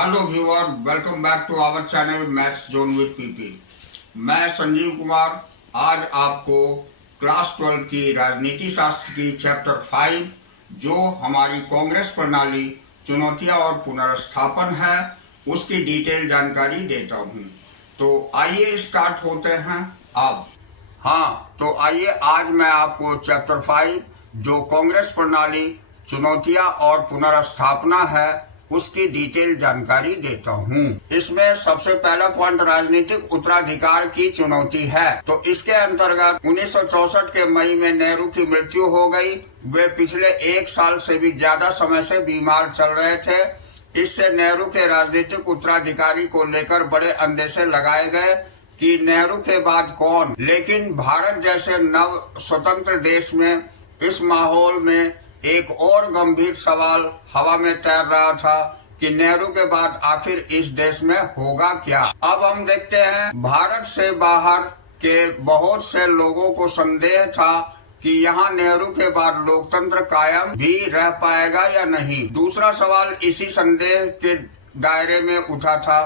Hello viewer, welcome back to our channel maths zone with PP. मैं संजीव कुमार आज आपको class 12 की राजनीति शास्त्र की चैप्टर 5 जो हमारी कांग्रेस प्रणाली चुनौतियां और पुनर्स्थापन है उसकी डिटेल जानकारी देता हूं। तो आइए स्टार्ट होते हैं अब। तो आइए आज मैं आपको चैप्टर 5 जो कांग्रेस प्रणाली चुनौतियां और पुनर्स्थापना है उसकी डिटेल जानकारी देता हूँ। इसमें सबसे पहला पॉइंट राजनीतिक उत्तराधिकार की चुनौती है। तो इसके अंतर्गत 1964 के मई में नेहरू की मृत्यु हो गई। वे पिछले 1 साल से भी ज्यादा समय से बीमार चल रहे थे। इससे नेहरू के राजनीतिक उत्तराधिकारी को लेकर बड़े अंदेशे लगाए गए कि नेहरू के बाद कौन। लेकिन भारत जैसे नव स्वतंत्र देश में इस माहौल में एक और गंभीर सवाल हवा में तैर रहा था कि नेहरू के बाद आखिर इस देश में होगा क्या। अब हम देखते हैं, भारत से बाहर के बहुत से लोगों को संदेह था कि यहाँ नेहरू के बाद लोकतंत्र कायम भी रह पाएगा या नहीं। दूसरा सवाल इसी संदेह के दायरे में उठा था।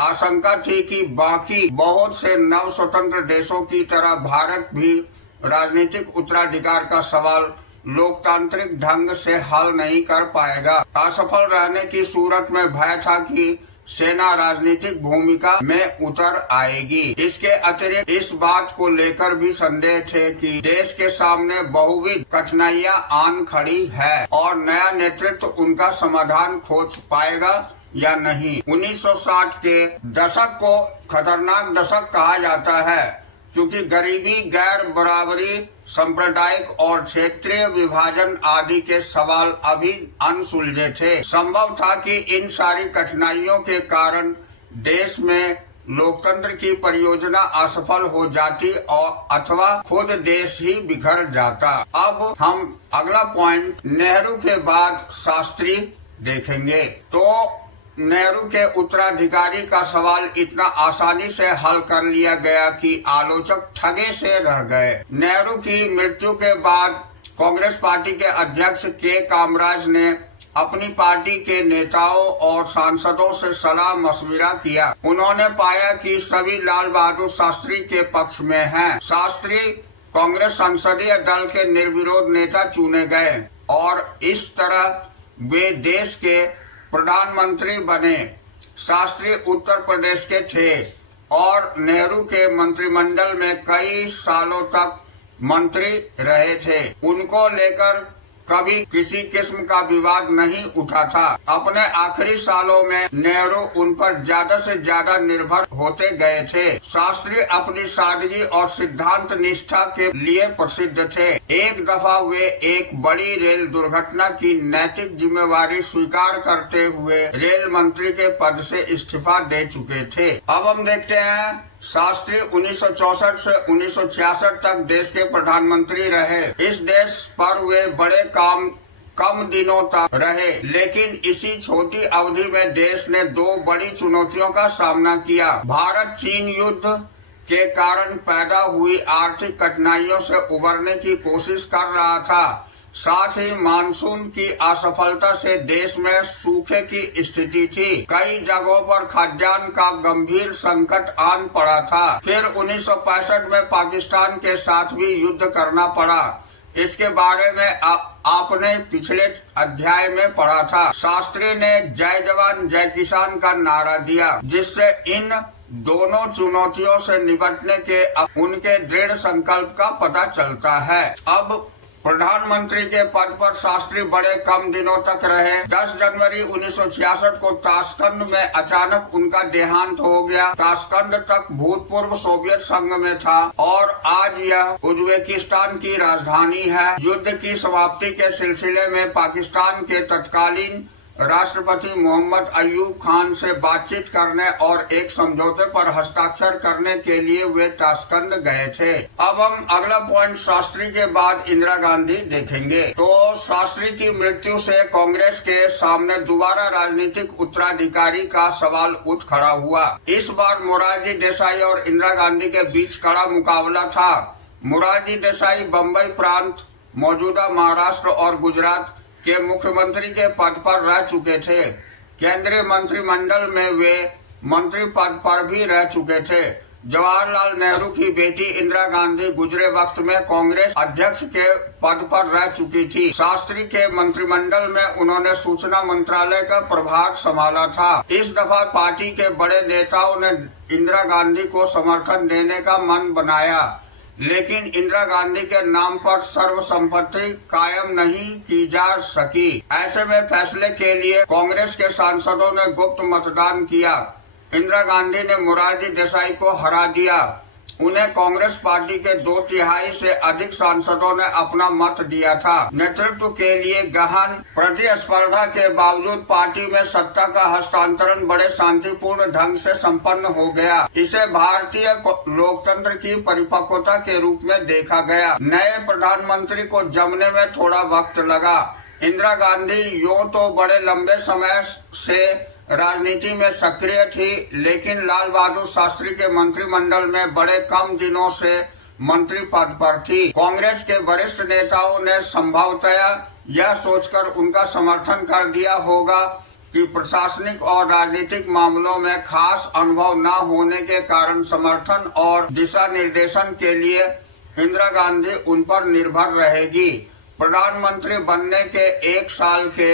आशंका थी कि बाकी बहुत से नव स्वतंत्र देशों की तरह भारत भी राजनीतिक उत्तराधिकार का सवाल लोकतांत्रिक ढंग से हल नहीं कर पाएगा। असफल रहने की सूरत में भय था कि सेना राजनीतिक भूमिका में उतर आएगी। इसके अतिरिक्त इस बात को लेकर भी संदेह थे कि देश के सामने बहुविध कठिनाइयां आन खड़ी है और नया नेतृत्व उनका समाधान खोज पाएगा या नहीं। 1960 के दशक को खतरनाक दशक कहा जाता है क्योंकि गरीबी, गैर बराबरी, सांप्रदायिक और क्षेत्रीय विभाजन आदि के सवाल अभी अनसुलझे थे। संभव था कि इन सारी कठिनाइयों के कारण देश में लोकतंत्र की परियोजना असफल हो जाती और अथवा खुद देश ही बिखर जाता। अब हम अगला पॉइंट नेहरू के बाद शास्त्री देखेंगे। तो नेहरू के उत्तराधिकारी का सवाल इतना आसानी से हल कर लिया गया कि आलोचक ठगे से रह गए। नेहरू की मृत्यु के बाद कांग्रेस पार्टी के अध्यक्ष के कामराज ने अपनी पार्टी के नेताओं और सांसदों से सलाह मशविरा किया। उन्होंने पाया कि सभी लाल बहादुर शास्त्री के पक्ष में हैं। शास्त्री कांग्रेस संसदीय दल के निर्विरोध नेता चुने गए और इस तरह वे देश के प्रधानमंत्री बने। शास्त्री उत्तर प्रदेश के थे और नेहरू के मंत्रिमंडल में कई सालों तक मंत्री रहे थे। उनको लेकर कभी किसी किस्म का विवाद नहीं उठा था। अपने आखिरी सालों में नेहरू उन पर ज्यादा से ज्यादा निर्भर होते गए थे। शास्त्री अपनी सादगी और सिद्धांत निष्ठा के लिए प्रसिद्ध थे। एक दफा वे एक बड़ी रेल दुर्घटना की नैतिक जिम्मेवारी स्वीकार करते हुए रेल मंत्री के पद से इस्तीफा दे चुके थे। अब हम देखते हैं, शास्त्री 1964 से 1966 तक देश के प्रधानमंत्री रहे। इस देश पर वे बड़े कम दिनों तक रहे, लेकिन इसी छोटी अवधि में देश ने 2 बड़ी चुनौतियों का सामना किया। भारत चीन युद्ध के कारण पैदा हुई आर्थिक कठिनाइयों से उबरने की कोशिश कर रहा था। साथ ही मानसून की असफलता से देश में सूखे की स्थिति थी। कई जगहों पर खाद्यान्न का गंभीर संकट आन पड़ा था। फिर 1965 में पाकिस्तान के साथ भी युद्ध करना पड़ा। इसके बारे में आपने पिछले अध्याय में पढ़ा था। शास्त्री ने जय जवान जय किसान का नारा दिया, जिससे इन दोनों चुनौतियों से निपटने के उनके दृढ़ संकल्प का पता चलता है। अब प्रधानमंत्री के पद पर शास्त्री बड़े कम दिनों तक रहे। 10 जनवरी 1966 को ताशकंद में अचानक उनका देहांत हो गया। ताशकंद तक भूतपूर्व सोवियत संघ में था और आज यह उज्बेकिस्तान की राजधानी है। युद्ध की समाप्ति के सिलसिले में पाकिस्तान के तत्कालीन राष्ट्रपति मोहम्मद अयूब खान से बातचीत करने और एक समझौते पर हस्ताक्षर करने के लिए वे ताशकंद गए थे। अब हम अगला पॉइंट शास्त्री के बाद इंदिरा गांधी देखेंगे। तो शास्त्री की मृत्यु से कांग्रेस के सामने दोबारा राजनीतिक उत्तराधिकारी का सवाल उठ खड़ा हुआ। इस बार मोरारजी देसाई और इंदिरा गांधी के बीच कड़ा मुकाबला था। मोरारजी देसाई बम्बई प्रांत, मौजूदा महाराष्ट्र और गुजरात के मुख्यमंत्री के पद पर रह चुके थे। केंद्रीय मंत्रिमंडल में वे मंत्री पद पर भी रह चुके थे। जवाहरलाल नेहरू की बेटी इंदिरा गांधी गुजरे वक्त में कांग्रेस अध्यक्ष के पद पर रह चुकी थी। शास्त्री के मंत्रिमंडल में उन्होंने सूचना मंत्रालय का प्रभार संभाला था। इस दफा पार्टी के बड़े नेताओं ने इंदिरा गांधी को समर्थन देने का मन बनाया, लेकिन इंदिरा गांधी के नाम पर सर्वसम्मति कायम नहीं की जा सकी। ऐसे में फैसले के लिए कांग्रेस के सांसदों ने गुप्त मतदान किया। इंदिरा गांधी ने मोरारजी देसाई को हरा दिया। उन्हें कांग्रेस पार्टी के 2/3 से अधिक सांसदों ने अपना मत दिया था। नेतृत्व के लिए गहन प्रतिस्पर्धा के बावजूद पार्टी में सत्ता का हस्तांतरण बड़े शांतिपूर्ण ढंग से संपन्न हो गया। इसे भारतीय लोकतंत्र की परिपक्वता के रूप में देखा गया। नए प्रधानमंत्री को जमने में थोड़ा वक्त लगा। इंदिरा गांधी यूं तो बड़े लंबे समय से राजनीति में सक्रिय थी, लेकिन लाल बहादुर शास्त्री के मंत्रिमंडल में बड़े कम दिनों से मंत्री पद पर थी। कांग्रेस के वरिष्ठ नेताओं ने संभवतः यह सोचकर उनका समर्थन कर दिया होगा कि प्रशासनिक और राजनीतिक मामलों में खास अनुभव न होने के कारण समर्थन और दिशा निर्देशन के लिए इंदिरा गांधी उन पर निर्भर रहेगी। प्रधानमंत्री बनने के 1 साल के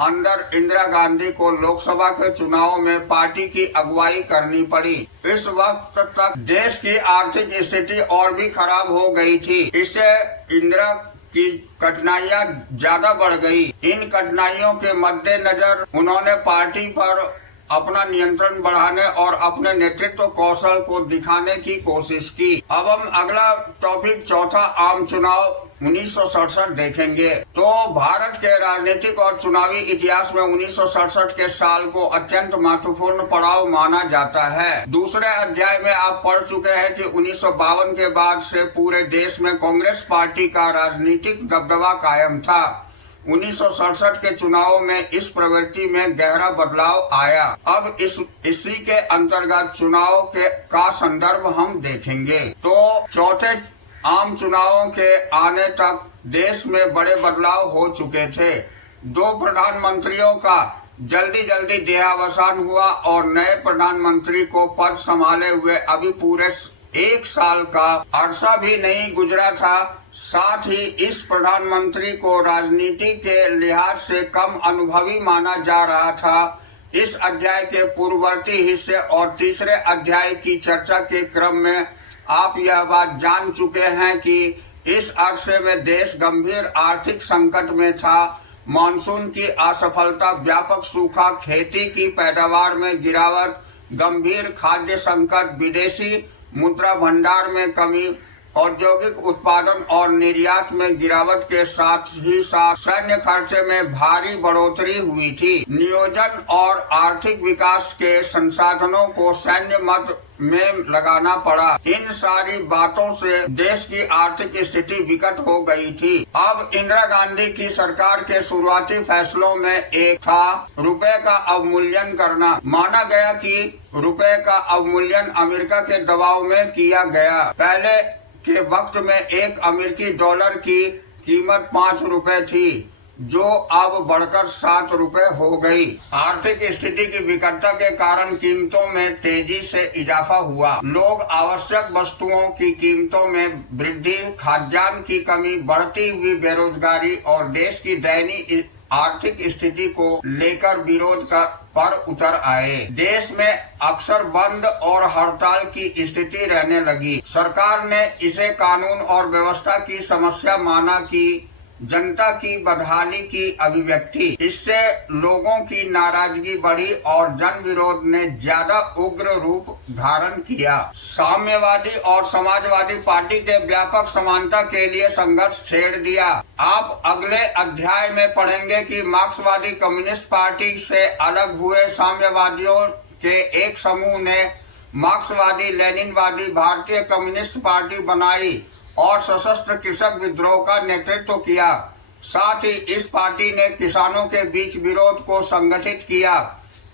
अंदर इंदिरा गांधी को लोकसभा के चुनाव में पार्टी की अगुवाई करनी पड़ी। इस वक्त तक देश की आर्थिक स्थिति और भी खराब हो गई थी। इससे इंदिरा की कठिनाइयां ज्यादा बढ़ गई। इन कठिनाइयों के मद्देनजर उन्होंने पार्टी पर अपना नियंत्रण बढ़ाने और अपने नेतृत्व कौशल को दिखाने की कोशिश की। अब हम अगला टॉपिक चौथा आम चुनाव 1967 देखेंगे। तो भारत के राजनीतिक और चुनावी इतिहास में 1967 के साल को अत्यंत महत्वपूर्ण पड़ाव माना जाता है। दूसरे अध्याय में आप पढ़ चुके हैं कि 1952 के बाद से पूरे देश में कांग्रेस पार्टी का राजनीतिक दबदबा कायम था। 1967 के चुनावों में इस प्रवृत्ति में गहरा बदलाव आया। अब इसी के अंतर्गत चुनाव का संदर्भ हम देखेंगे। तो चौथे आम चुनावों के आने तक देश में बड़े बदलाव हो चुके थे। 2 प्रधानमंत्रियों का जल्दी देहावसान हुआ और नए प्रधानमंत्री को पद संभाले हुए अभी पूरे 1 साल का अरसा भी नहीं गुजरा था। साथ ही इस प्रधानमंत्री को राजनीति के लिहाज से कम अनुभवी माना जा रहा था। इस अध्याय के पूर्ववर्ती हिस्से और तीसरे अध्याय की चर्चा के क्रम में आप यह बात जान चुके हैं कि इस अरसे में देश गंभीर आर्थिक संकट में था। मानसून की असफलता, व्यापक सूखा, खेती की पैदावार में गिरावट, गंभीर खाद्य संकट, विदेशी मुद्रा भंडार में कमी, औद्योगिक उत्पादन और निर्यात में गिरावट के साथ ही साथ सैन्य खर्चे में भारी बढ़ोतरी हुई थी। नियोजन और आर्थिक विकास के संसाधनों को सैन्य मद में लगाना पड़ा। इन सारी बातों से देश की आर्थिक स्थिति विकट हो गई थी। अब इंदिरा गांधी की सरकार के शुरुआती फैसलों में एक था रुपए का अवमूल्यन करना। माना गया कि रुपए का अवमूल्यन अमेरिका के दबाव में किया गया। पहले के वक्त में एक अमेरिकी डॉलर की कीमत 5 रुपए थी, जो अब बढ़कर 7 रुपए हो गई। आर्थिक स्थिति की विकटता के कारण कीमतों में तेजी से इजाफा हुआ। लोग आवश्यक वस्तुओं की कीमतों में वृद्धि, खाद्यान्न की कमी, बढ़ती हुई बेरोजगारी और देश की दयनीय आर्थिक स्थिति को लेकर विरोध पर उतर आए। देश में अक्सर बंद और हड़ताल की स्थिति रहने लगी। सरकार ने इसे कानून और व्यवस्था की समस्या माना कि जनता की बदहाली की अभिव्यक्ति। इससे लोगों की नाराजगी बढ़ी और जन विरोध ने ज्यादा उग्र रूप धारण किया। साम्यवादी और समाजवादी पार्टी के व्यापक समानता के लिए संघर्ष छेड़ दिया। आप अगले अध्याय में पढ़ेंगे कि मार्क्सवादी कम्युनिस्ट पार्टी से अलग हुए साम्यवादियों के एक समूह ने मार्क्सवादी लेनिनवादी भारतीय कम्युनिस्ट पार्टी बनाई और सशस्त्र कृषक विद्रोह का नेतृत्व किया। साथ ही इस पार्टी ने किसानों के बीच विरोध को संगठित किया।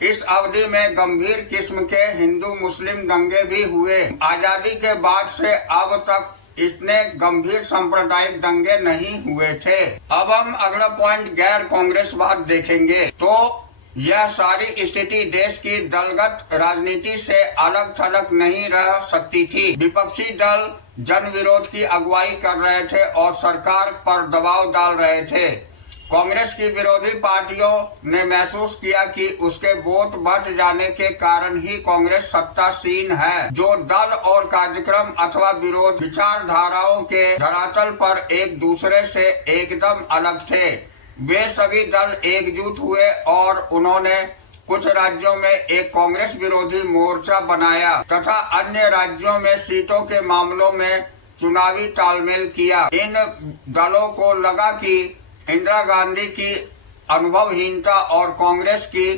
इस अवधि में गंभीर किस्म के हिंदू मुस्लिम दंगे भी हुए। आजादी के बाद से अब तक इतने गंभीर सांप्रदायिक दंगे नहीं हुए थे। अब हम अगला पॉइंट गैर कांग्रेसवाद देखेंगे। तो यह सारी स्थिति देश की दलगत राजनीति से अलग थलग नहीं रह सकती थी। विपक्षी दल जन विरोध की अगुवाई कर रहे थे और सरकार पर दबाव डाल रहे थे। कांग्रेस की विरोधी पार्टियों ने महसूस किया कि उसके वोट बढ़ जाने के कारण ही कांग्रेस सत्तासीन है, जो दल और कार्यक्रम अथवा विरोध विचारधाराओं के धरातल पर एक दूसरे से एकदम अलग थे। वे सभी दल एकजुट हुए और उन्होंने कुछ राज्यों में एक कांग्रेस विरोधी मोर्चा बनाया तथा अन्य राज्यों में सीटों के मामलों में चुनावी तालमेल किया। इन दलों को लगा कि इंदिरा गांधी की अनुभवहीनता और कांग्रेस की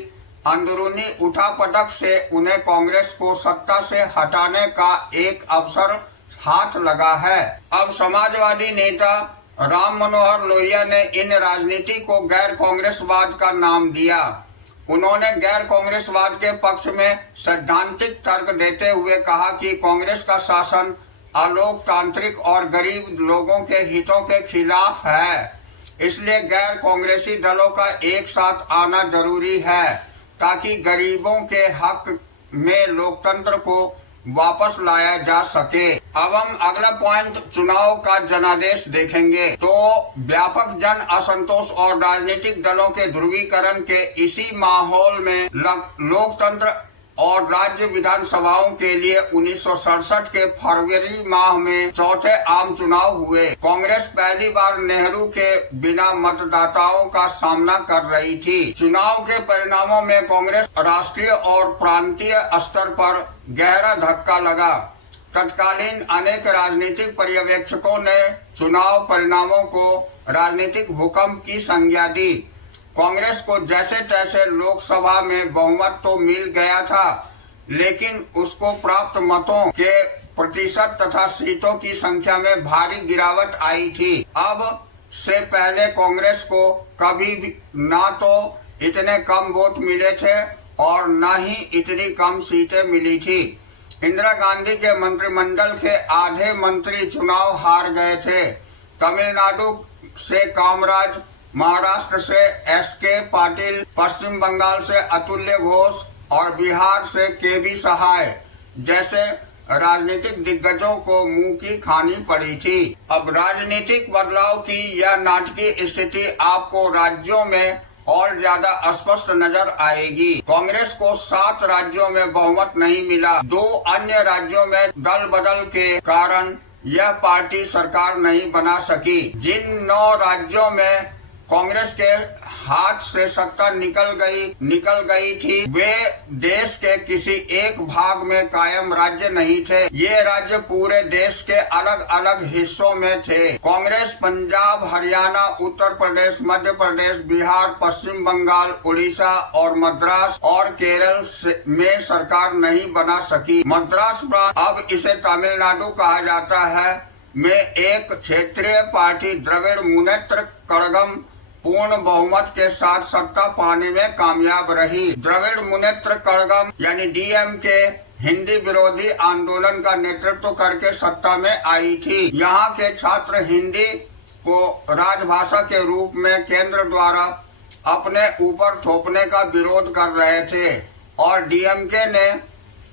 अंदरूनी उठापटक से उन्हें कांग्रेस को सत्ता से हटाने का एक अवसर हाथ लगा है। अब समाजवादी नेता राम मनोहर लोहिया ने इन राजनीति को गैर कांग्रेसवाद का नाम दिया। उन्होंने गैर कांग्रेसवाद के पक्ष में सैद्धांतिक तर्क देते हुए कहा कि कांग्रेस का शासन अलोकतांत्रिक और गरीब लोगों के हितों के खिलाफ है, इसलिए गैर कांग्रेसी दलों का एक साथ आना जरूरी है ताकि गरीबों के हक में लोकतंत्र को वापस लाया जा सके। अब हम अगला पॉइंट चुनाव का जनादेश देखेंगे। तो व्यापक जन असंतोष और राजनीतिक दलों के ध्रुवीकरण के इसी माहौल में लोकतंत्र और राज्य विधानसभाओं के लिए 1967 के फरवरी माह में चौथे आम चुनाव हुए। कांग्रेस पहली बार नेहरू के बिना मतदाताओं का सामना कर रही थी। चुनाव के परिणामों में कांग्रेस राष्ट्रीय और प्रांतीय स्तर पर गहरा धक्का लगा। तत्कालीन अनेक राजनीतिक पर्यवेक्षकों ने चुनाव परिणामों को राजनीतिक भूकंप की संज्ञा दी। कांग्रेस को जैसे तैसे लोकसभा में बहुमत तो मिल गया था, लेकिन उसको प्राप्त मतों के प्रतिशत तथा सीटों की संख्या में भारी गिरावट आई थी। अब से पहले कांग्रेस को कभी भी ना तो इतने कम वोट मिले थे और न ही इतनी कम सीटें मिली थी। इंदिरा गांधी के मंत्रिमंडल के आधे मंत्री चुनाव हार गए थे। तमिलनाडु से कामराज, महाराष्ट्र से एस.के. पाटिल, पश्चिम बंगाल से अतुल्य घोष और बिहार से के.बी. सहाय जैसे राजनीतिक दिग्गजों को मुंह की खानी पड़ी थी। अब राजनीतिक बदलाव की यह नाटकीय स्थिति आपको राज्यों में और ज्यादा स्पष्ट नजर आएगी। कांग्रेस को 7 राज्यों में बहुमत नहीं मिला। 2 अन्य राज्यों में दल बदल के कारण यह पार्टी सरकार नहीं बना सकी। जिन 9 राज्यों में कांग्रेस के हाथ से सत्ता निकल गई थी, वे देश के किसी एक भाग में कायम राज्य नहीं थे। ये राज्य पूरे देश के अलग अलग हिस्सों में थे। कांग्रेस पंजाब, हरियाणा, उत्तर प्रदेश, मध्य प्रदेश, बिहार, पश्चिम बंगाल, उड़ीसा और मद्रास और केरल में सरकार नहीं बना सकी। मद्रास प्रांत, अब इसे तमिलनाडु कहा जाता है, में एक क्षेत्रीय पार्टी द्रविड़ मुनेत्र कड़गम पूर्ण बहुमत के साथ सत्ता पाने में कामयाब रही। द्रविड़ मुनेत्र कड़गम यानी डीएमके हिंदी विरोधी आंदोलन का नेतृत्व करके सत्ता में आई थी। यहाँ के छात्र हिंदी को राजभाषा के रूप में केंद्र द्वारा अपने ऊपर थोपने का विरोध कर रहे थे और डीएमके ने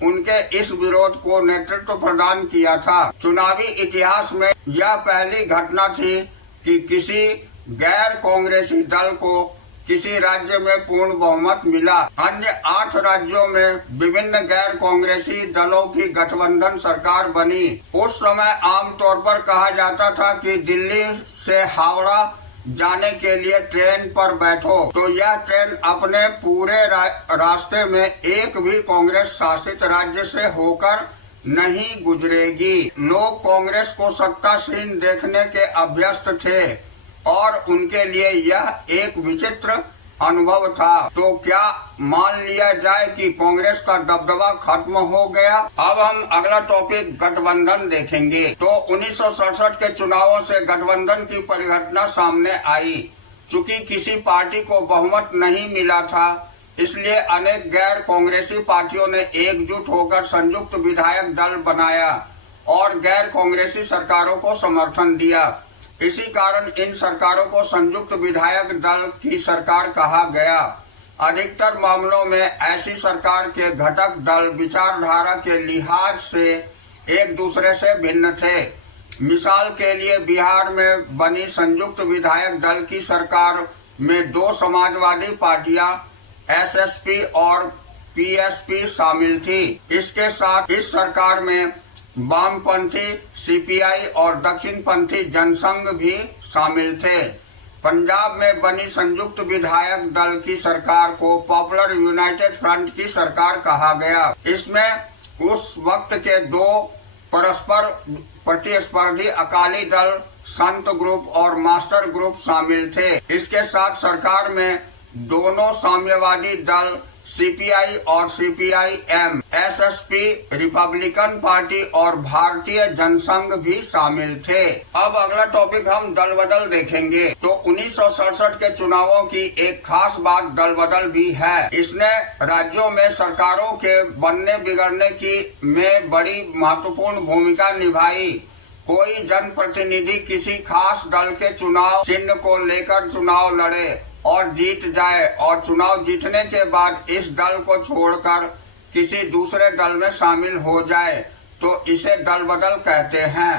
उनके इस विरोध को नेतृत्व प्रदान किया था। चुनावी इतिहास में यह पहली घटना थी कि किसी गैर कांग्रेसी दल को किसी राज्य में पूर्ण बहुमत मिला। अन्य 8 राज्यों में विभिन्न गैर कांग्रेसी दलों की गठबंधन सरकार बनी। उस समय आमतौर पर कहा जाता था कि दिल्ली से हावड़ा जाने के लिए ट्रेन पर बैठो तो यह ट्रेन अपने पूरे रास्ते में एक भी कांग्रेस शासित राज्य से होकर नहीं गुजरेगी। लोग कांग्रेस को सत्तासीन देखने के अभ्यस्त थे और उनके लिए यह एक विचित्र अनुभव था। तो क्या मान लिया जाए कि कांग्रेस का दबदबा खत्म हो गया? अब हम अगला टॉपिक गठबंधन देखेंगे। तो 1967 के चुनावों से गठबंधन की परिघटना सामने आई। चूंकि किसी पार्टी को बहुमत नहीं मिला था, इसलिए अनेक गैर कांग्रेसी पार्टियों ने एकजुट होकर संयुक्त विधायक दल बनाया और गैर कांग्रेसी सरकारों को समर्थन दिया। इसी कारण इन सरकारों को संयुक्त विधायक दल की सरकार कहा गया। अधिकतर मामलों में ऐसी सरकार के घटक दल विचारधारा के लिहाज से एक दूसरे से भिन्न थे। मिसाल के लिए बिहार में बनी संयुक्त विधायक दल की सरकार में दो समाजवादी पार्टियां एसएसपी और पीएसपी शामिल थी। इसके साथ इस सरकार में वामपंथी सीपीआई और दक्षिणपंथी जनसंघ भी शामिल थे। पंजाब में बनी संयुक्त विधायक दल की सरकार को पॉपुलर यूनाइटेड फ्रंट की सरकार कहा गया। इसमें उस वक्त के दो परस्पर प्रतिस्पर्धी अकाली दल, संत ग्रुप और मास्टर ग्रुप शामिल थे। इसके साथ सरकार में दोनों साम्यवादी दल सीपीआई और सीपीआई-एम, एसएसपी, रिपब्लिकन पार्टी और भारतीय जनसंघ भी शामिल थे। अब अगला टॉपिक हम दल बदल देखेंगे। तो 1967 के चुनावों की एक खास बात दल बदल भी है। इसने राज्यों में सरकारों के बनने बिगड़ने की में बड़ी महत्वपूर्ण भूमिका निभाई। कोई जनप्रतिनिधि किसी खास दल के चुनाव चिन्ह को लेकर चुनाव लड़े और जीत जाए और चुनाव जीतने के बाद इस दल को छोड़कर किसी दूसरे दल में शामिल हो जाए तो इसे दल बदल कहते हैं।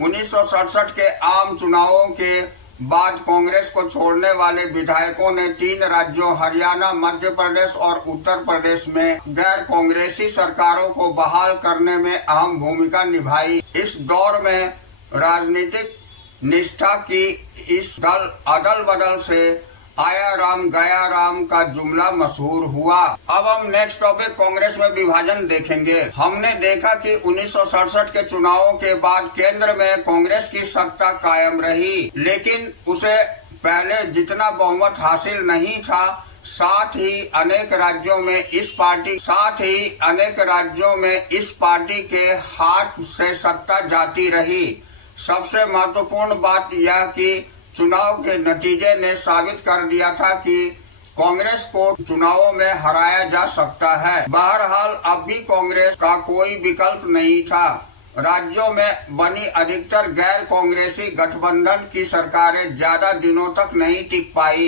1967 के आम चुनावों के बाद कांग्रेस को छोड़ने वाले विधायकों ने 3 राज्यों हरियाणा, मध्य प्रदेश और उत्तर प्रदेश में गैर कांग्रेसी सरकारों को बहाल करने में अहम भूमिका निभाई। इस दौर में राजनीतिक निष्ठा की इस दल अदल बदल से आया राम गया राम का जुमला मशहूर हुआ। अब हम नेक्स्ट टॉपिक कांग्रेस में विभाजन देखेंगे। हमने देखा कि 1967 के चुनावों के बाद केंद्र में कांग्रेस की सत्ता कायम रही, लेकिन उसे पहले जितना बहुमत हासिल नहीं था। साथ ही अनेक राज्यों में इस पार्टी के हाथ से सत्ता जाती रही। सबसे महत्वपूर्ण बात यह कि चुनाव के नतीजे ने साबित कर दिया था कि कांग्रेस को चुनावों में हराया जा सकता है। बहरहाल अब भी कांग्रेस का कोई विकल्प नहीं था। राज्यों में बनी अधिकतर गैर कांग्रेसी गठबंधन की सरकारें ज्यादा दिनों तक नहीं टिक पाई।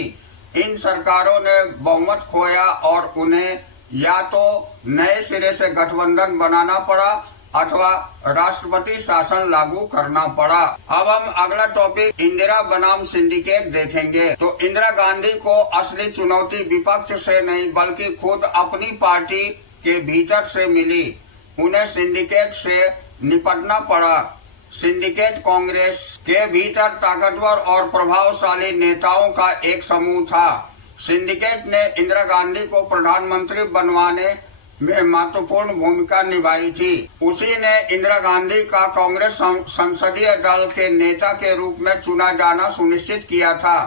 इन सरकारों ने बहुमत खोया और उन्हें या तो नए सिरे से गठबंधन बनाना पड़ा अथवा राष्ट्रपति शासन लागू करना पड़ा। अब हम अगला टॉपिक इंदिरा बनाम सिंडिकेट देखेंगे। तो इंदिरा गांधी को असली चुनौती विपक्ष से नहीं बल्कि खुद अपनी पार्टी के भीतर से मिली। उन्हें सिंडिकेट से निपटना पड़ा। सिंडिकेट कांग्रेस के भीतर ताकतवर और प्रभावशाली नेताओं का एक समूह था। सिंडिकेट ने इंदिरा गांधी को प्रधानमंत्री बनवाने में महत्वपूर्ण भूमिका निभाई थी। उसी ने इंदिरा गांधी का कांग्रेस संसदीय दल के नेता के रूप में चुना जाना सुनिश्चित किया था।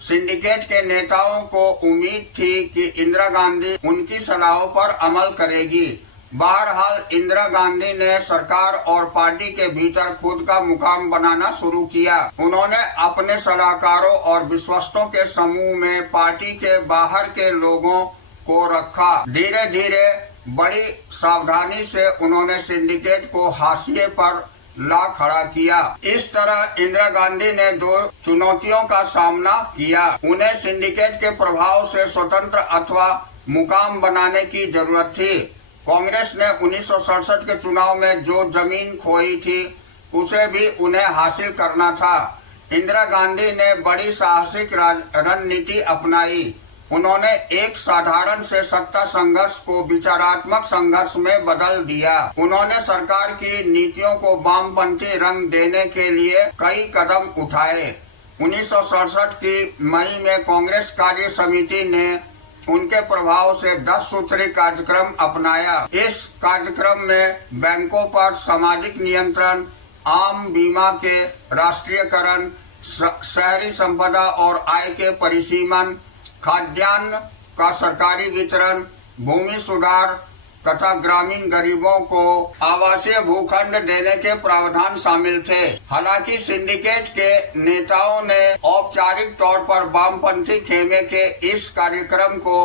सिंडिकेट के नेताओं को उम्मीद थी कि इंदिरा गांधी उनकी सलाहों पर अमल करेगी। बहरहाल इंदिरा गांधी ने सरकार और पार्टी के भीतर खुद का मुकाम बनाना शुरू किया। उन्होंने अपने सलाहकारों और विश्वस्तों के समूह में पार्टी के बाहर के लोगों को रखा। धीरे धीरे बड़ी सावधानी से उन्होंने सिंडिकेट को हाशिए पर ला खड़ा किया। इस तरह इंदिरा गांधी ने 2 चुनौतियों का सामना किया। उन्हें सिंडिकेट के प्रभाव से स्वतंत्र अथवा मुकाम बनाने की जरूरत थी। कांग्रेस ने 1967 के चुनाव में जो जमीन खोई थी उसे भी उन्हें हासिल करना था। इंदिरा गांधी ने बड़ी साहसिक रणनीति अपनाई। उन्होंने एक साधारण से सत्ता संघर्ष को विचारात्मक संघर्ष में बदल दिया। उन्होंने सरकार की नीतियों को वामपंथी रंग देने के लिए कई कदम उठाए। 1967 की मई में कांग्रेस कार्य समिति ने उनके प्रभाव से 10 सूत्री कार्यक्रम अपनाया। इस कार्यक्रम में बैंकों पर सामाजिक नियंत्रण, आम बीमा के राष्ट्रीयकरण, शहरी संपदा और आय के परिसीमन, खाद्यान्न का सरकारी वितरण, भूमि सुधार तथा ग्रामीण गरीबों को आवासीय भूखंड देने के प्रावधान शामिल थे। हालांकि सिंडिकेट के नेताओं ने औपचारिक तौर पर वामपंथी खेमे के इस कार्यक्रम को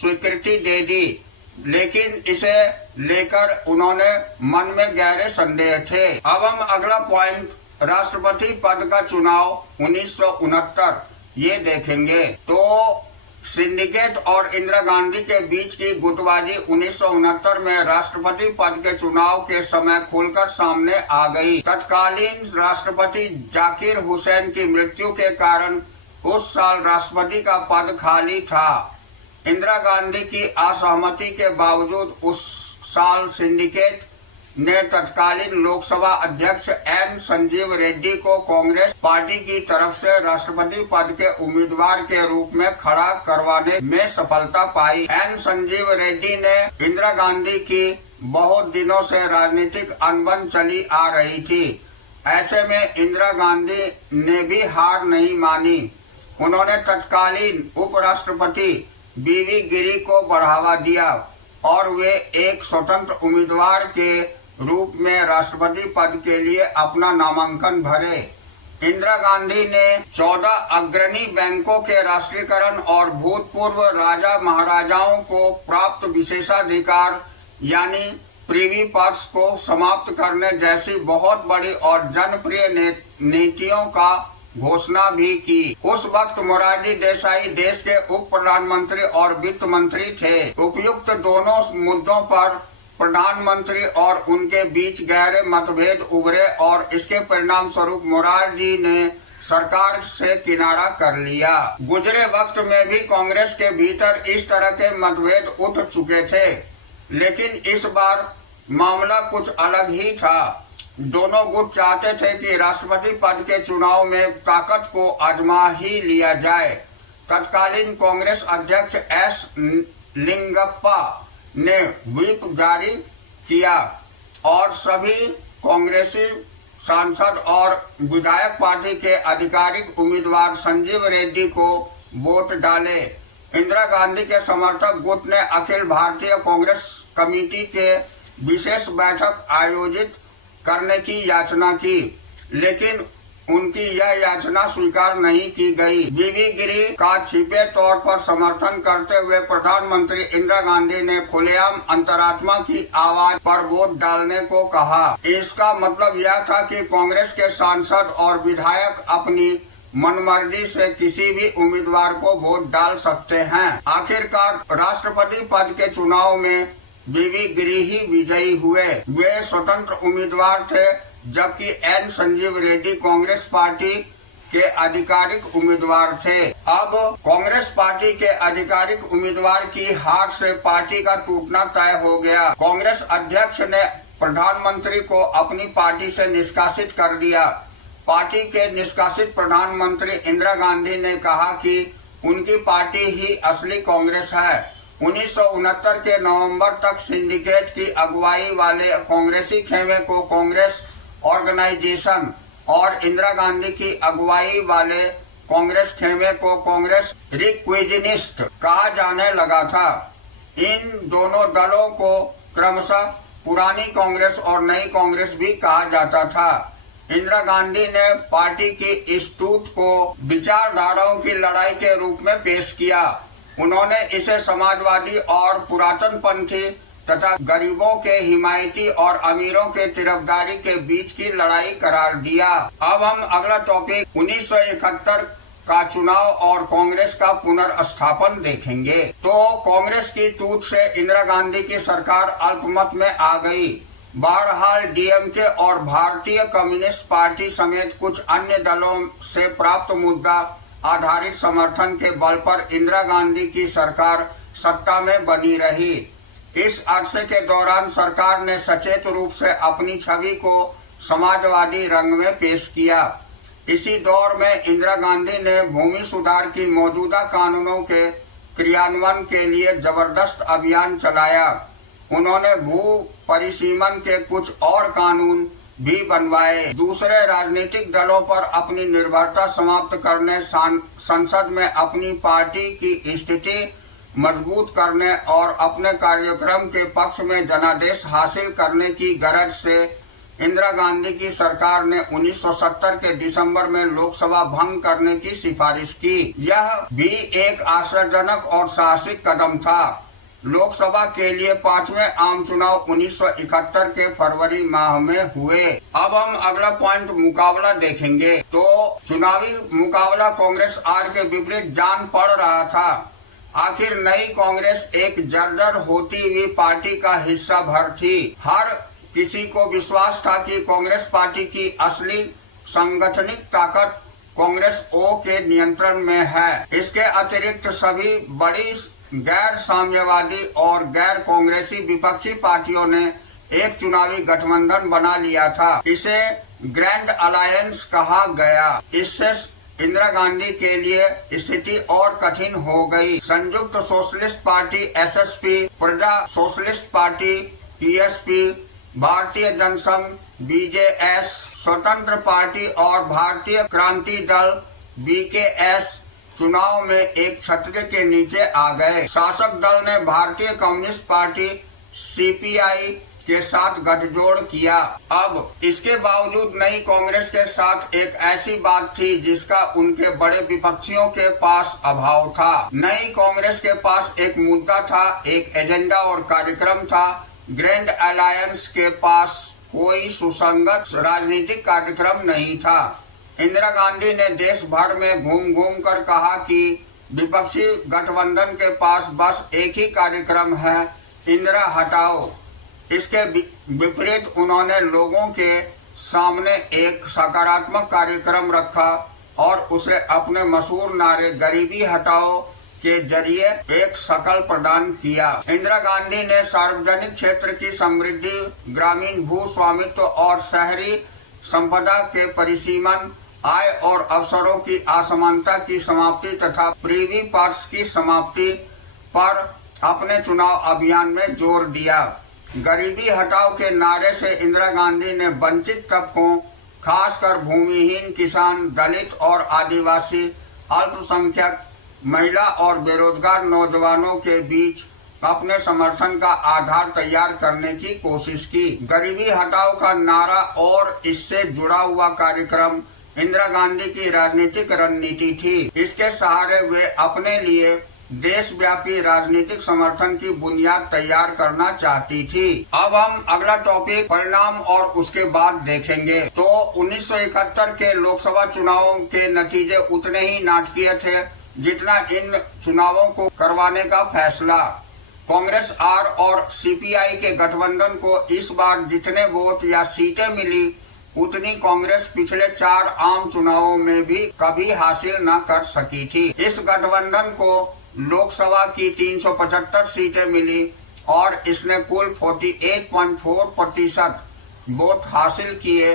स्वीकृति दे दी, लेकिन इसे लेकर उन्होंने मन में गहरे संदेह थे। अब हम अगला पॉइंट राष्ट्रपति पद का चुनाव 1969 ये देखेंगे। तो सिंडिकेट और इंदिरा गांधी के बीच की गुटबाजी 1969 में राष्ट्रपति पद के चुनाव के समय खुलकर सामने आ गई। तत्कालीन राष्ट्रपति जाकिर हुसैन की मृत्यु के कारण उस साल राष्ट्रपति का पद खाली था। इंदिरा गांधी की असहमति के बावजूद उस साल सिंडिकेट ने तत्कालीन लोकसभा अध्यक्ष एन संजीव रेड्डी को कांग्रेस पार्टी की तरफ से राष्ट्रपति पद के उम्मीदवार के रूप में खड़ा करवाने में सफलता पाई। एन संजीव रेड्डी ने इंदिरा गांधी की बहुत दिनों से राजनीतिक अनबन चली आ रही थी। ऐसे में इंदिरा गांधी ने भी हार नहीं मानी। उन्होंने तत्कालीन उपराष्ट्रपति बीवी गिरी को बढ़ावा दिया और वे एक स्वतंत्र उम्मीदवार के रूप में राष्ट्रपति पद के लिए अपना नामांकन भरे। इंदिरा गांधी ने 14 अग्रणी बैंकों के राष्ट्रीयकरण और भूतपूर्व राजा महाराजाओं को प्राप्त विशेषाधिकार यानी प्रिवी पर्स को समाप्त करने जैसी बहुत बड़ी और जनप्रिय नीतियों का घोषणा भी की। उस वक्त मोरारजी देसाई देश के उप प्रधानमंत्री और वित्त मंत्री थे। उपयुक्त दोनों मुद्दों पर प्रधानमंत्री और उनके बीच गहरे मतभेद उभरे और इसके परिणाम स्वरूप मोरारजी ने सरकार से किनारा कर लिया। गुजरे वक्त में भी कांग्रेस के भीतर इस तरह के मतभेद उठ चुके थे, लेकिन इस बार मामला कुछ अलग ही था। दोनों गुट चाहते थे कि राष्ट्रपति पद के चुनाव में ताकत को आजमा ही लिया जाए। तत्कालीन कांग्रेस अध्यक्ष एस लिंगप्पा ने व्हिप जारी किया और सभी कांग्रेसी सांसद और विधायक पार्टी के आधिकारिक उम्मीदवार संजीव रेड्डी को वोट डाले। इंदिरा गांधी के समर्थक गुट ने अखिल भारतीय कांग्रेस कमेटी के विशेष बैठक आयोजित करने की याचना की, लेकिन उनकी यह याचना स्वीकार नहीं की गई। बीवी गिरी का छिपे तौर पर समर्थन करते हुए प्रधानमंत्री इंदिरा गांधी ने खुलेआम अंतरात्मा की आवाज पर वोट डालने को कहा। इसका मतलब यह था कि कांग्रेस के सांसद और विधायक अपनी मनमर्जी से किसी भी उम्मीदवार को वोट डाल सकते हैं। आखिरकार राष्ट्रपति पद के चुनाव में बीवी गिरी ही विजयी हुए। वे स्वतंत्र उम्मीदवार थे, जबकि एन संजीव रेड्डी कांग्रेस पार्टी के आधिकारिक उम्मीदवार थे। अब कांग्रेस पार्टी के आधिकारिक उम्मीदवार की हार से पार्टी का टूटना तय हो गया। कांग्रेस अध्यक्ष ने प्रधानमंत्री को अपनी पार्टी से निष्कासित कर दिया। पार्टी के निष्कासित प्रधानमंत्री इंदिरा गांधी ने कहा कि उनकी पार्टी ही असली कांग्रेस है। 1969 के नवंबर तक सिंडिकेट की अगुवाई वाले कांग्रेसी खेमे को कांग्रेस ऑर्गेनाइजेशन और इंदिरा गांधी की अगुवाई वाले कांग्रेस खेमे को कांग्रेस रिक्विजिनिस्ट कहा जाने लगा था। इन दोनों दलों को क्रमशः पुरानी कांग्रेस और नई कांग्रेस भी कहा जाता था। इंदिरा गांधी ने पार्टी की इस टूट को विचारधाराओं की लड़ाई के रूप में पेश किया। उन्होंने इसे समाजवादी और पुरातनपंथी तथा गरीबों के हिमायती और अमीरों के तरफदारी के बीच की लड़ाई करार दिया। अब हम अगला टॉपिक 1971 का चुनाव और कांग्रेस का पुनर्स्थापन देखेंगे। तो कांग्रेस की टूट से इंदिरा गांधी की सरकार अल्पमत में आ गई। बहरहाल डीएमके और भारतीय कम्युनिस्ट पार्टी समेत कुछ अन्य दलों से प्राप्त मुद्दा आधारित समर्थन के बल पर इंदिरा गांधी की सरकार सत्ता में बनी रही। इस अरसे के दौरान सरकार ने सचेत रूप से अपनी छवि को समाजवादी रंग में पेश किया। इसी दौर में इंदिरा गांधी ने भूमि सुधार की मौजूदा कानूनों के क्रियान्वयन के लिए जबरदस्त अभियान चलाया। उन्होंने भू परिसीमन के कुछ और कानून भी बनवाए। दूसरे राजनीतिक दलों पर अपनी निर्भरता समाप्त करने, संसद में अपनी पार्टी की स्थिति मजबूत करने और अपने कार्यक्रम के पक्ष में जनादेश हासिल करने की गरज से इंदिरा गांधी की सरकार ने 1970 के दिसंबर में लोकसभा भंग करने की सिफारिश की। यह भी एक आश्चर्यजनक और साहसिक कदम था। लोकसभा के लिए 5वें आम चुनाव 1971 के फरवरी माह में हुए। अब हम अगला पॉइंट मुकाबला देखेंगे। तो चुनावी मुकाबला कांग्रेस आर के विपरीत जान पड़ रहा था। आखिर नई कांग्रेस एक जर्जर होती हुई पार्टी का हिस्सा भर थी। हर किसी को विश्वास था कि कांग्रेस पार्टी की असली सांगठनिक ताकत कांग्रेस ओ के नियंत्रण में है। इसके अतिरिक्त सभी बड़ी गैर साम्यवादी और गैर कांग्रेसी विपक्षी पार्टियों ने एक चुनावी गठबंधन बना लिया था। इसे ग्रैंड अलायंस कहा गया। इससे इंदिरा गांधी के लिए स्थिति और कठिन हो गई। संयुक्त सोशलिस्ट पार्टी एसएसपी, प्रजा सोशलिस्ट पार्टी पीएसपी, भारतीय जनसंघ बीजेएस, स्वतंत्र पार्टी और भारतीय क्रांति दल बीकेएस चुनाव में एक छतरी के नीचे आ गए। शासक दल ने भारतीय कम्युनिस्ट पार्टी सीपीआई के साथ गठजोड़ किया। अब इसके बावजूद नई कांग्रेस के साथ एक ऐसी बात थी जिसका उनके बड़े विपक्षियों के पास अभाव था। नई कांग्रेस के पास एक मुद्दा था, एक एजेंडा और कार्यक्रम था। ग्रैंड अलायंस के पास कोई सुसंगत राजनीतिक कार्यक्रम नहीं था। इंदिरा गांधी ने देश भर में घूम घूम कर कहा कि विपक्षी गठबंधन के पास बस एक ही कार्यक्रम है, इंदिरा हटाओ। इसके विपरीत उन्होंने लोगों के सामने एक सकारात्मक कार्यक्रम रखा और उसे अपने मशहूर नारे गरीबी हटाओ के जरिए एक शकल प्रदान किया। इंदिरा गांधी ने सार्वजनिक क्षेत्र की समृद्धि, ग्रामीण भू स्वामित्व और शहरी संपदा के परिसीमन, आय और अवसरों की असमानता की समाप्ति तथा प्रीवी पर्स की समाप्ति पर अपने चुनाव अभियान में जोर दिया। गरीबी हटाओ के नारे से इंदिरा गांधी ने वंचित तबकों, खासकर भूमिहीन, किसान, दलित और आदिवासी, अल्पसंख्यक, महिला और बेरोजगार नौजवानों के बीच अपने समर्थन का आधार तैयार करने की कोशिश की। गरीबी हटाओ का नारा और इससे जुड़ा हुआ कार्यक्रम इंदिरा गांधी की राजनीतिक रणनीति थी। इसके सहारे वे अपने लिए देशव्यापी राजनीतिक समर्थन की बुनियाद तैयार करना चाहती थी। अब हम अगला टॉपिक परिणाम और उसके बाद देखेंगे। तो 1971 के लोकसभा चुनावों के नतीजे उतने ही नाटकीय थे जितना इन चुनावों को करवाने का फैसला। कांग्रेस आर और सीपीआई के गठबंधन को इस बार जितने वोट या सीटें मिली उतनी कांग्रेस पिछले 4 आम चुनावों में भी कभी हासिल न कर सकी थी। इस गठबंधन को लोकसभा की 375 सीटें मिली और इसने कुल 48.4% वोट हासिल किए।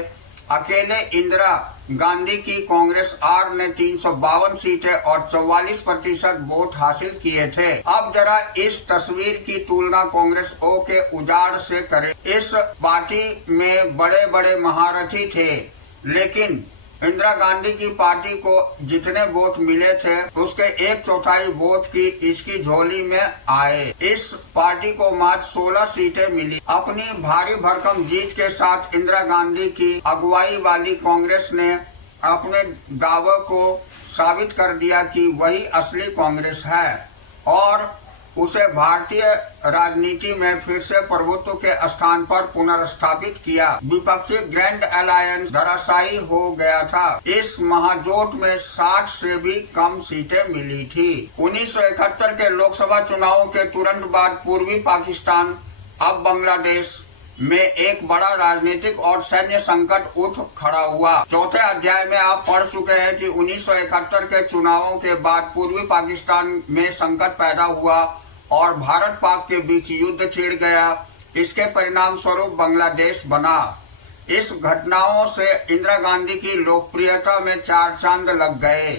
अकेले इंदिरा गांधी की कांग्रेस आर ने 352 सीटें और 44% वोट हासिल किए थे। अब जरा इस तस्वीर की तुलना कांग्रेस ओ के उजाड़ से करें। इस पार्टी में बड़े बड़े महारथी थे, लेकिन इंदिरा गांधी की पार्टी को जितने वोट मिले थे उसके 1/4 वोट की इसकी झोली में आए। इस पार्टी को मात्र 16 सीटें मिली। अपनी भारी भरकम जीत के साथ इंदिरा गांधी की अगुवाई वाली कांग्रेस ने अपने दावे को साबित कर दिया कि वही असली कांग्रेस है और उसे भारतीय राजनीति में फिर से प्रभुत्व के स्थान पर पुनर्स्थापित किया। विपक्षी ग्रैंड अलायंस धराशायी हो गया था। इस महाजोट में 60 से भी कम सीटें मिली थी। 1971 के लोकसभा चुनावों के तुरंत बाद पूर्वी पाकिस्तान, अब बांग्लादेश में एक बड़ा राजनीतिक और सैन्य संकट उठ खड़ा हुआ। चौथे अध्याय में आप पढ़ चुके हैं कि 1971 के चुनावों के बाद पूर्वी पाकिस्तान में संकट पैदा हुआ और भारत पाक के बीच युद्ध छिड़ गया। इसके परिणाम स्वरूप बांग्लादेश बना। इस घटनाओं से इंदिरा गांधी की लोकप्रियता में 4 चांद लग गए।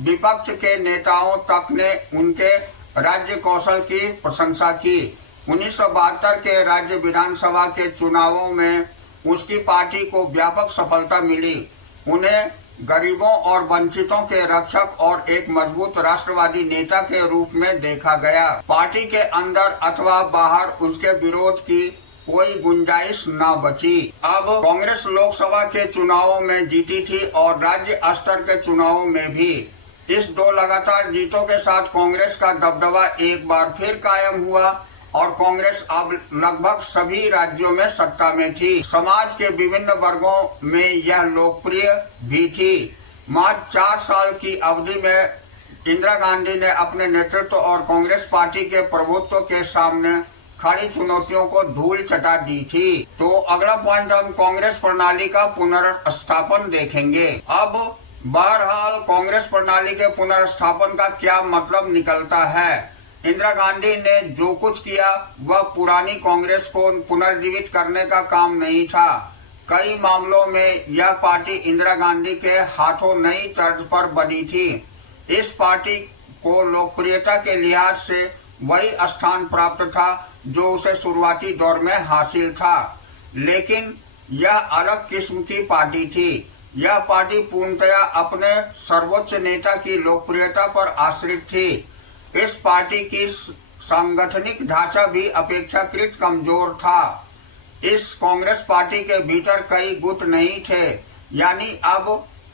विपक्ष के नेताओं तक ने उनके राज्य कौशल की प्रशंसा की। 1972 के राज्य विधानसभा के चुनावों में उसकी पार्टी को व्यापक सफलता मिली। उन्हें गरीबों और वंचितों के रक्षक और एक मजबूत राष्ट्रवादी नेता के रूप में देखा गया। पार्टी के अंदर अथवा बाहर उसके विरोध की कोई गुंजाइश न बची। अब कांग्रेस लोकसभा के चुनावों में जीती थी और राज्य स्तर के चुनावों में भी। इस 2 लगातार जीतों के साथ कांग्रेस का दबदबा एक बार फिर कायम हुआ और कांग्रेस अब लगभग सभी राज्यों में सत्ता में थी। समाज के विभिन्न वर्गों में यह लोकप्रिय भी थी। मात्र 4 साल की अवधि में इंदिरा गांधी ने अपने नेतृत्व और कांग्रेस पार्टी के प्रभुत्व के सामने खड़ी चुनौतियों को धूल चटा दी थी। तो अगला पॉइंट हम कांग्रेस प्रणाली का पुनर्स्थापन देखेंगे। अब बहरहाल कांग्रेस प्रणाली के पुनर्स्थापन का क्या मतलब निकलता है। इंदिरा गांधी ने जो कुछ किया वह पुरानी कांग्रेस को पुनर्जीवित करने का काम नहीं था। कई मामलों में यह पार्टी इंदिरा गांधी के हाथों नई तर्ज पर बनी थी। इस पार्टी को लोकप्रियता के लिहाज से वही स्थान प्राप्त था जो उसे शुरुआती दौर में हासिल था, लेकिन यह अलग किस्म की पार्टी थी। यह पार्टी पूर्णतया अपने सर्वोच्च नेता की लोकप्रियता पर आश्रित थी। इस पार्टी की सांगठनिक ढांचा भी अपेक्षाकृत कमजोर था। इस कांग्रेस पार्टी के भीतर कई गुट नहीं थे, यानी अब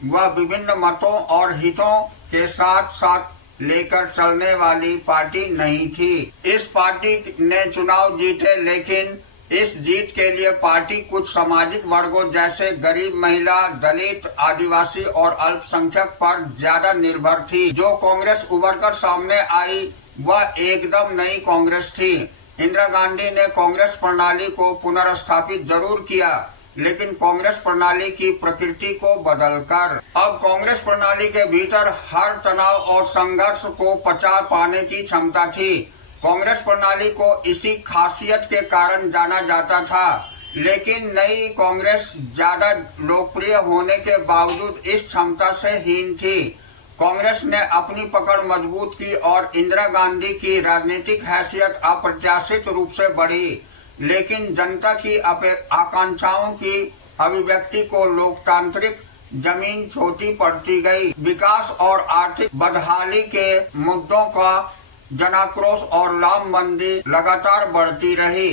वह विभिन्न मतों और हितों के साथ साथ लेकर चलने वाली पार्टी नहीं थी। इस पार्टी ने चुनाव जीते, लेकिन इस जीत के लिए पार्टी कुछ सामाजिक वर्गों जैसे गरीब, महिला, दलित, आदिवासी और अल्पसंख्यक पर ज्यादा निर्भर थी। जो कांग्रेस उभरकर सामने आई वह एकदम नई कांग्रेस थी। इंदिरा गांधी ने कांग्रेस प्रणाली को पुनर्स्थापित जरूर किया, लेकिन कांग्रेस प्रणाली की प्रकृति को बदलकर। अब कांग्रेस प्रणाली के भीतर हर तनाव और संघर्ष को पचा पाने की क्षमता थी। कांग्रेस प्रणाली को इसी खासियत के कारण जाना जाता था, लेकिन नई कांग्रेस ज्यादा लोकप्रिय होने के बावजूद इस क्षमता से हीन थी। कांग्रेस ने अपनी पकड़ मजबूत की और इंदिरा गांधी की राजनीतिक हैसियत अप्रत्याशित रूप से बढ़ी, लेकिन जनता की आकांक्षाओं की अभिव्यक्ति को लोकतांत्रिक जमीन छोटी पड़ती गई। विकास और आर्थिक बदहाली के मुद्दों का जनाक्रोश और लामबंदी लगातार बढ़ती रही।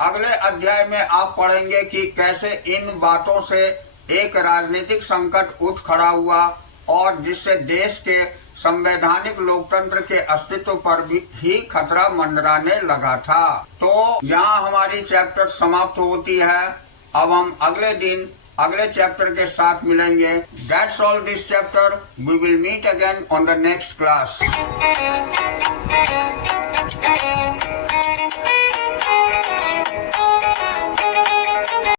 अगले अध्याय में आप पढ़ेंगे कि कैसे इन बातों से एक राजनीतिक संकट उठ खड़ा हुआ और जिससे देश के संवैधानिक लोकतंत्र के अस्तित्व पर भी खतरा मंडराने लगा था। तो यहाँ हमारी चैप्टर समाप्त होती है। अब हम अगले दिन अगले चैप्टर के साथ मिलेंगे। That's all this chapter. We will meet again on the next class.